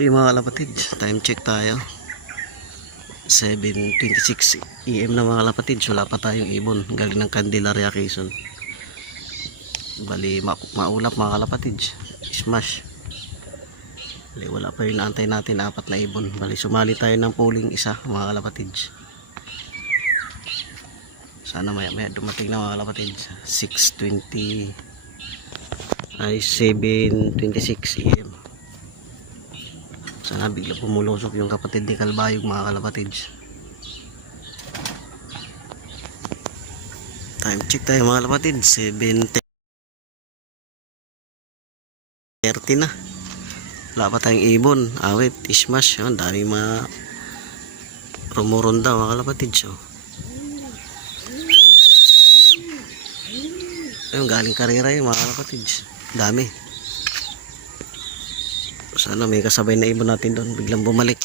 Ito yung mga kalapatid, time check tayo. 7:26 AM na mga kalapatid. Wala pa tayong ibon galing ng Candelaria, Quezon. Bali maulap mga kalapatid, smash. Bali wala pa yung naantay natin, 4 na ibon. Bali sumali tayo ng polling isa mga kalapatid. Sana maya dumating na mga kalapatid. 6:20 ay 7:26 AM. Sana bigla pumulusok yung kapatid ni Kalbayog mga kalapatid. Time check tayo mga kalapatid, 7:30 na. Wala pa tayong ibon. Awit, smash. Ang dami mga rumuronda mga kalapatid. So, ayun, galing karera yung mga kalapatid. Dami. Sana may kasabay na ibon natin doon, biglang bumalik.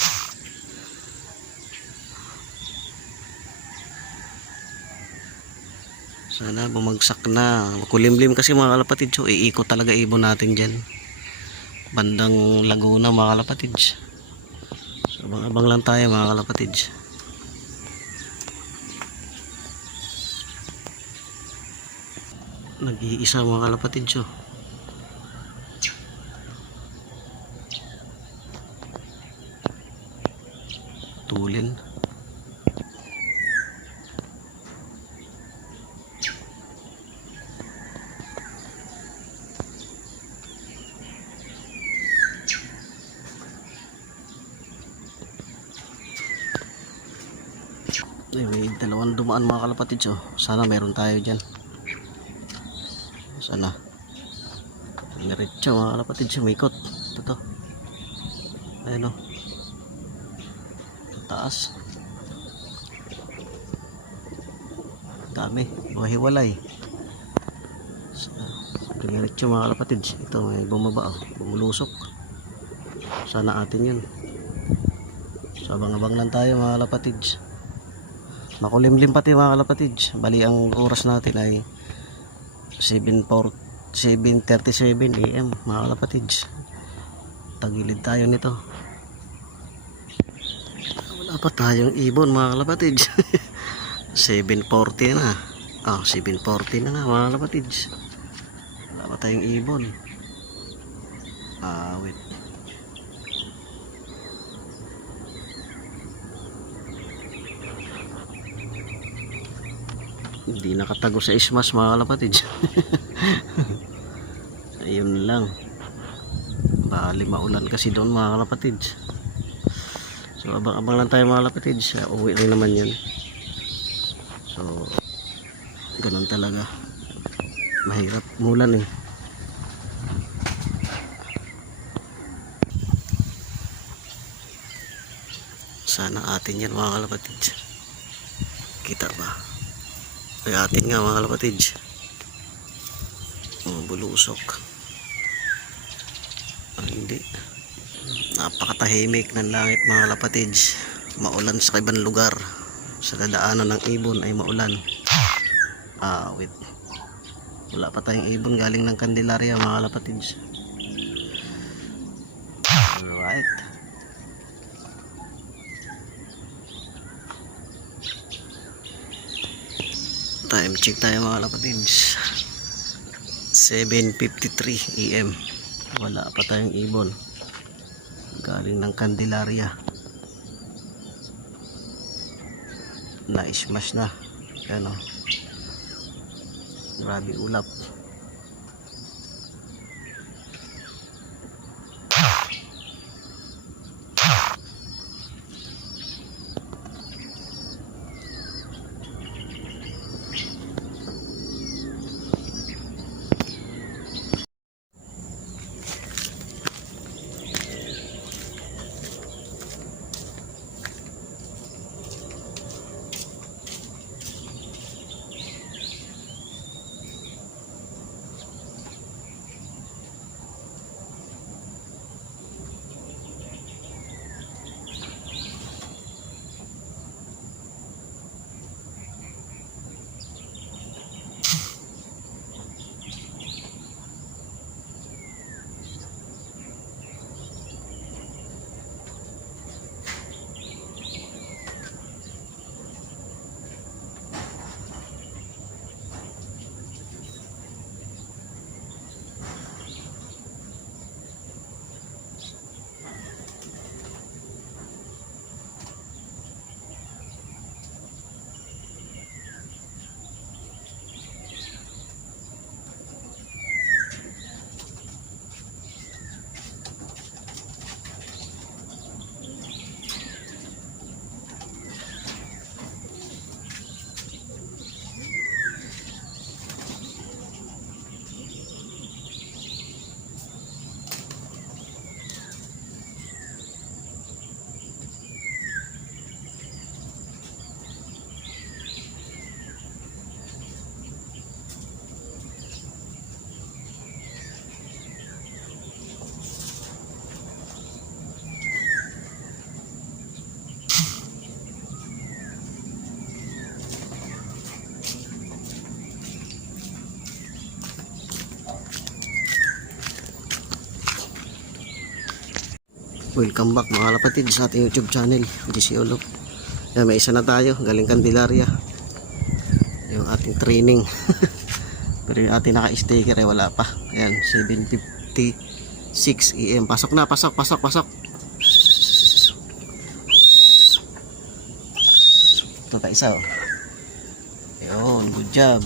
Sana bumagsak na. Kulimlim kasi mga kalapatid. So iikot talaga ibon natin dyan bandang Laguna mga kalapatid. So abang-abang lang tayo mga kalapatid. Nag-iisa mga kalapatid. So tulin. May dalawang dumaan mga kalapatid. So sana meron tayo dyan. Sana diretso mga kalapatid. Sumikot ito. Ayun o, taas, dami, mahiwalay. So, diretso mga kalapatid. Ito may bumaba, bumulusok. Sana atin yun. So abang-abang lang tayo mga kalapatid. Makulimlim pati mga kalapatid. Bali ang oras natin ay 7:37 AM mga kalapatid. Tagilid tayo nito. Wala pa tayong ibon mga kalapatid. 7:40 na. 7:40 na nga mga kalapatid. Wala pa tayong ibon. Wait. Hindi nakatago sa ismas mga kalapatid. Ayun lang. Bali maulan kasi doon mga kalapatid. So abang-abang lang tayo mga kalapatid. Uwi rin naman yan. So ganun talaga. Mahirap mulan eh. Sana atin yan mga kalapatid. Kita ba? Ay atin nga mga kalapatid. Bulusok. Hindi. Napakatahimik ng langit mga kalapatid. Maulan sa ibang lugar. Sa dadaanan ng ibon ay maulan. Wait. Wala pa tayong ibon galing ng Candelaria mga kalapatid. Alright. Time check tayo mga kalapatid. 7:53 AM. Wala pa tayong ibon galing ng Candelaria. Na-smash na. Yan o. Grabe ulap. Welcome back mga kalapatid sa ating YouTube channel, GC Olop. Yan, may isa na tayo, galing Candelaria. Yung ating training. Pero yung ating naka-sticker wala pa. Ayan, 7:56 AM. Pasok na, pasok. Ito pa isa oh. Ayun, good job.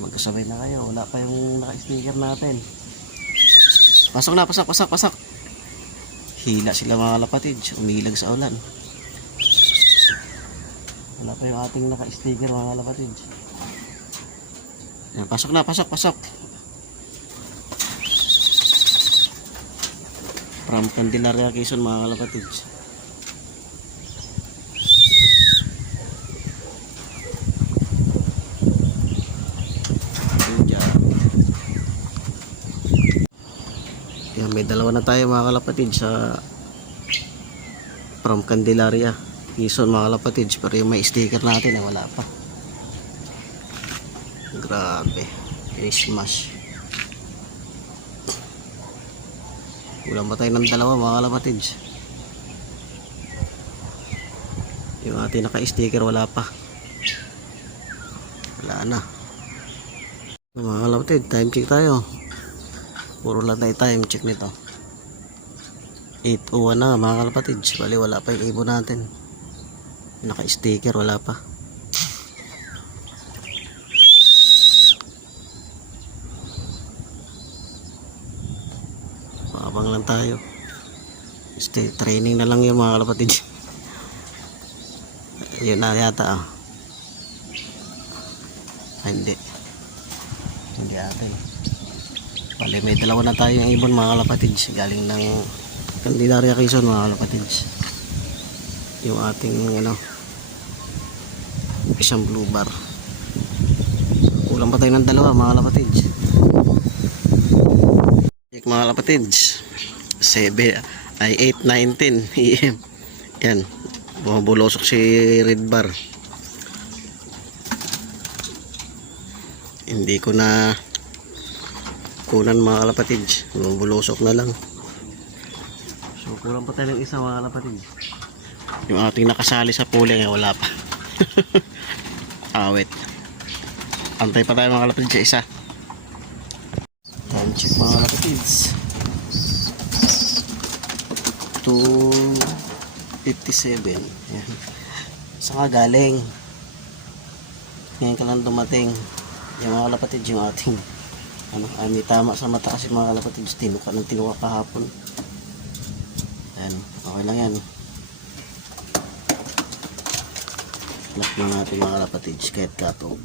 Magkasabay na kayo, wala pa yung naka-sticker natin. Pasok na, pasok. Hila sila mga kalapatid, umilag sa ulan. Wala pa yung ating naka-sticker mga kalapatid. Yan, pasok na. From Candelaria, Quezon mga kalapatid. Yan, may dalawa na tayo mga kalapatid sa from Candelaria, Quezon mga kalapatid. Pero yung may sticker natin wala pa. Grabe, Christmas. Kulang pa tayo ng dalawa mga kalapatid. Yung ating naka-sticker wala pa. Wala na. Mga kalapatid, time check tayo. Puro lang tayo time check nito. 8:01 na mga kalapatid. Bali wala pa yung ibon natin. Naka-sticker wala pa. Abang lang tayo. Stay training na lang yung mga kalapatid. Yun na yata Hindi ata Bali may dalawa na tayo yung ibon mga kalapatid. Galing ng Candelaria, Quezon mga kalapatid. Yung ating isang blue bar. Kulang pa tayo ng dalawa mga kalapatid. Check mga kalapatid. 8:19 AM. Yan, bumabulosok si red bar. Hindi ko na kunan mga kalapatid, bumabulosok na lang. So kulang pa tayo ng isa mga kalapatid. Yung ating nakasali sa pooling wala pa. Awit. Antay pa tayo mga kalapatid sa isa. Time check mga kalapatid. 2:57. Yan. Saan ka galing? Ngayon ka lang dumating. Yung mga kalapatid, yung ating may tama sa mata kasi mga kalapatid, tinuka kahapon. Ayan, okay lang yan. Lock na natin mga kalapatid kahit katog.